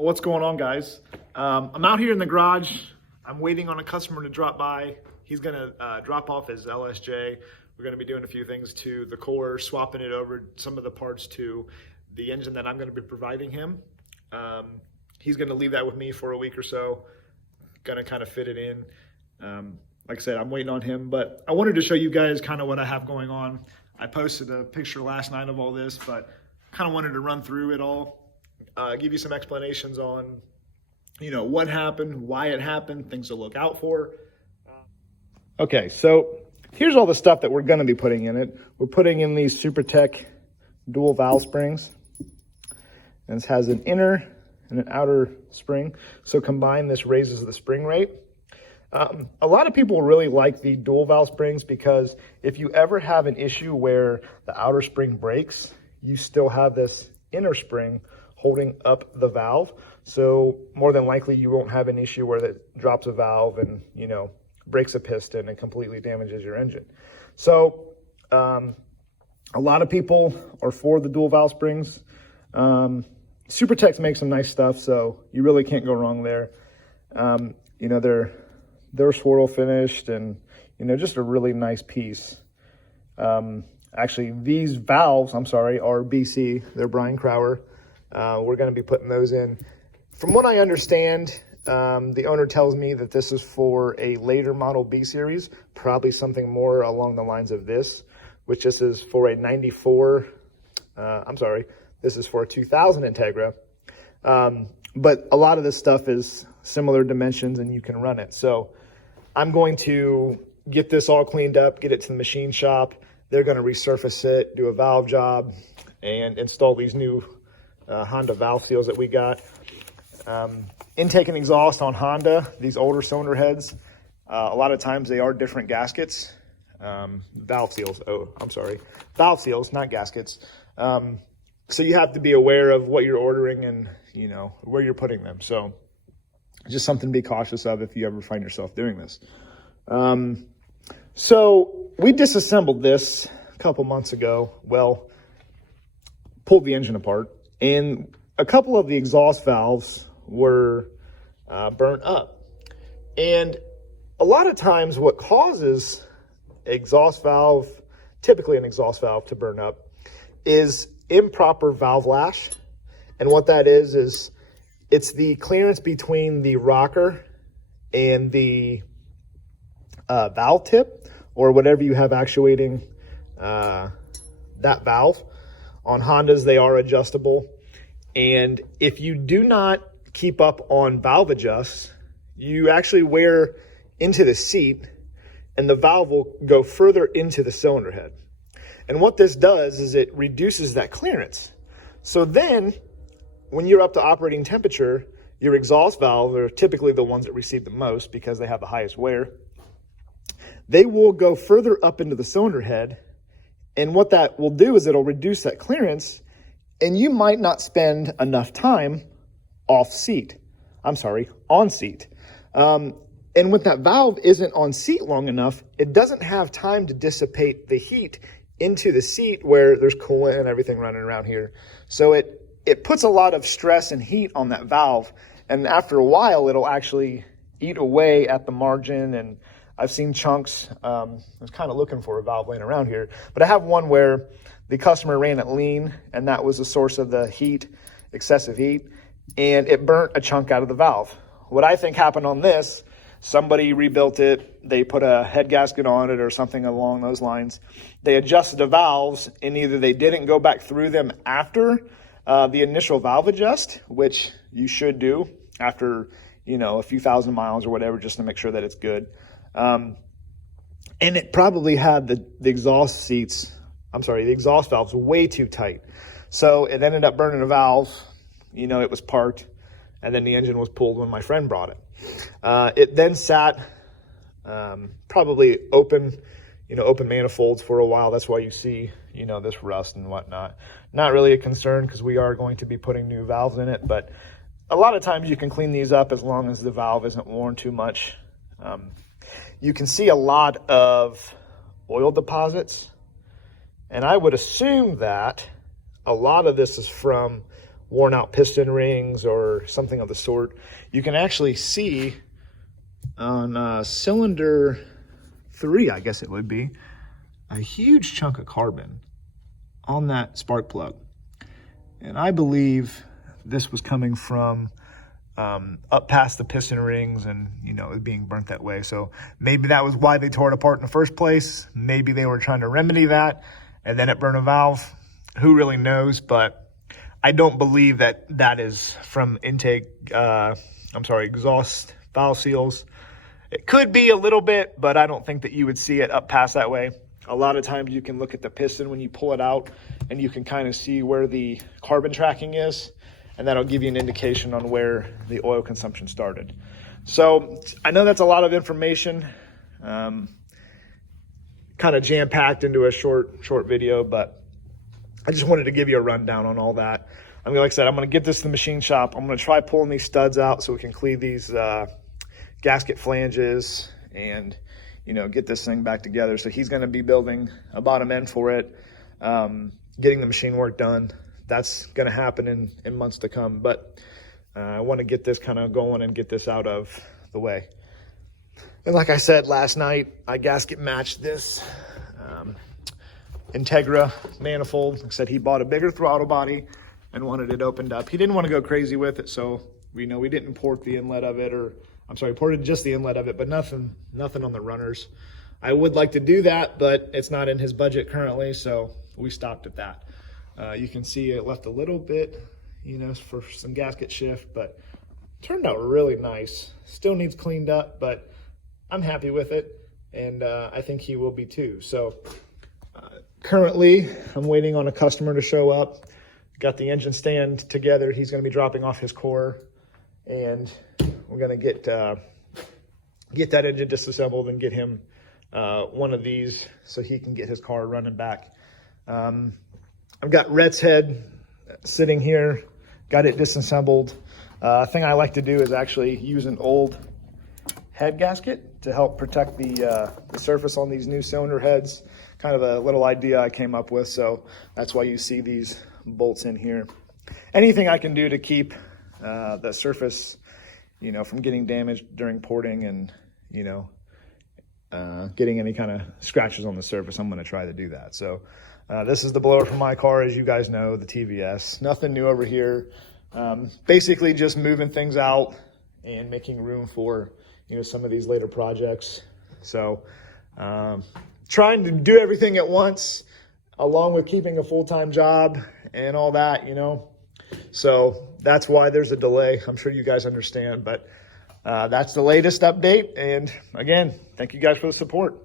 What's going on, guys? I'm out here in the garage. I'm waiting on a customer to drop by. He's gonna drop off his LSJ. We're gonna be doing a few things to the core, swapping it over some of the parts to the engine that I'm gonna be providing him. He's gonna leave that with me for a week or so. Gonna kind of fit it in. Like I said, I'm waiting on him, but I wanted to show you guys kind of what I have going on. I posted a picture last night of all this, but kind of wanted to run through it all. Give you some explanations on, what happened, why it happened, things to look out for. Okay, so here's all the stuff that we're going to be putting in it. We're putting in these SuperTech dual valve springs. And this has an inner and an outer spring. So combined, this raises the spring rate. A lot of people really like the dual valve springs because if you ever have an issue where the outer spring breaks, you still have this inner spring holding up the valve. So more than likely you won't have an issue where it drops a valve and, breaks a piston and completely damages your engine. So a lot of people are for the dual valve springs. SuperTech makes some nice stuff, so you really can't go wrong there. They're swirl finished and, just a really nice piece. Actually, these valves, are BC. They're Brian Crower. We're going to be putting those in. From what I understand, the owner tells me that this is for a later model B series, probably something more along the lines of this, which this is for a 94, this is for a 2000 Integra. But a lot of this stuff is similar dimensions and you can run it. So I'm going to get this all cleaned up, get it to the machine shop. They're going to resurface it, do a valve job, and install these new Honda valve seals that we got. Intake and exhaust on Honda, these older cylinder heads, a lot of times they are different gaskets. Valve seals, valve seals, not gaskets. So you have to be aware of what you're ordering and, where you're putting them. So just something to be cautious of if you ever find yourself doing this. So we disassembled this a couple months ago. Well, pulled the engine apart, and a couple of the exhaust valves were burnt up. And a lot of times what causes typically an exhaust valve to burn up, is improper valve lash. And what that is it's the clearance between the rocker and the valve tip, or whatever you have actuating that valve. On Hondas, they are adjustable. And if you do not keep up on valve adjusts, you actually wear into the seat and the valve will go further into the cylinder head. And what this does is it reduces that clearance. So then when you're up to operating temperature, your exhaust valve are typically the ones that receive the most because they have the highest wear. They will go further up into the cylinder head. And what that will do is it'll reduce that clearance, and you might not spend enough time on seat. And when that valve isn't on seat long enough, it doesn't have time to dissipate the heat into the seat where there's coolant and everything running around here. So it puts a lot of stress and heat on that valve. And after a while, it'll actually eat away at the margin. And I've seen chunks. I was kind of looking for a valve laying around here, but I have one where the customer ran it lean, and that was the source of the heat, excessive heat, and it burnt a chunk out of the valve. What I think happened on this, somebody rebuilt it, they put a head gasket on it or something along those lines. They adjusted the valves, and either they didn't go back through them after the initial valve adjust, which you should do after, a few thousand miles or whatever, just to make sure that it's good. And it probably had the exhaust valves way too tight. So it ended up burning a valve. It was parked, and then the engine was pulled when my friend brought it. It then sat probably open manifolds for a while. That's why you see, this rust and whatnot. Not really a concern because we are going to be putting new valves in it, but a lot of times you can clean these up as long as the valve isn't worn too much. You can see a lot of oil deposits, and I would assume that a lot of this is from worn out piston rings or something of the sort. You can actually see on cylinder 3, I guess it would be, a huge chunk of carbon on that spark plug. And I believe this was coming from up past the piston rings, and it was being burnt that way. So maybe that was why they tore it apart in the first place. Maybe they were trying to remedy that and then it burned a valve. Who really knows? But I don't believe that that is from exhaust valve seals. It could be a little bit, but I don't think that you would see it up past that way. A lot of times you can look at the piston when you pull it out and you can kind of see where the carbon tracking is, and that'll give you an indication on where the oil consumption started. So I know that's a lot of information, kind of jam-packed into a short video, but I just wanted to give you a rundown on all that. I mean, like I said, I'm going to get this to the machine shop. I'm going to try pulling these studs out so we can clean these gasket flanges and get this thing back together. So he's going to be building a bottom end for it, getting the machine work done. That's going to happen in months to come, but I want to get this kind of going and get this out of the way. And like I said last night, I gasket matched this Integra manifold. Like I said, he bought a bigger throttle body and wanted it opened up. He didn't want to go crazy with it, so we didn't port the inlet of it, or ported just the inlet of it, but nothing on the runners. I would like to do that, but it's not in his budget currently, so we stopped at that. You can see it left a little bit, for some gasket shift, but turned out really nice. Still needs cleaned up, but I'm happy with it, and I think he will be too. So currently, I'm waiting on a customer to show up. Got the engine stand together. He's going to be dropping off his core, and we're going to get that engine disassembled and get him one of these so he can get his car running back. I've got Rhett's head sitting here, got it disassembled. Thing I like to do is actually use an old head gasket to help protect the surface on these new cylinder heads. Kind of a little idea I came up with, so that's why you see these bolts in here. Anything I can do to keep the surface from getting damaged during porting and getting any kind of scratches on the surface, I'm going to try to do that. So this is the blower for my car, as you guys know, the TVS. Nothing new over here. Basically just moving things out and making room for some of these later projects. So trying to do everything at once, along with keeping a full-time job and all that, So that's why there's a delay. I'm sure you guys understand, but that's the latest update. And again, thank you guys for the support.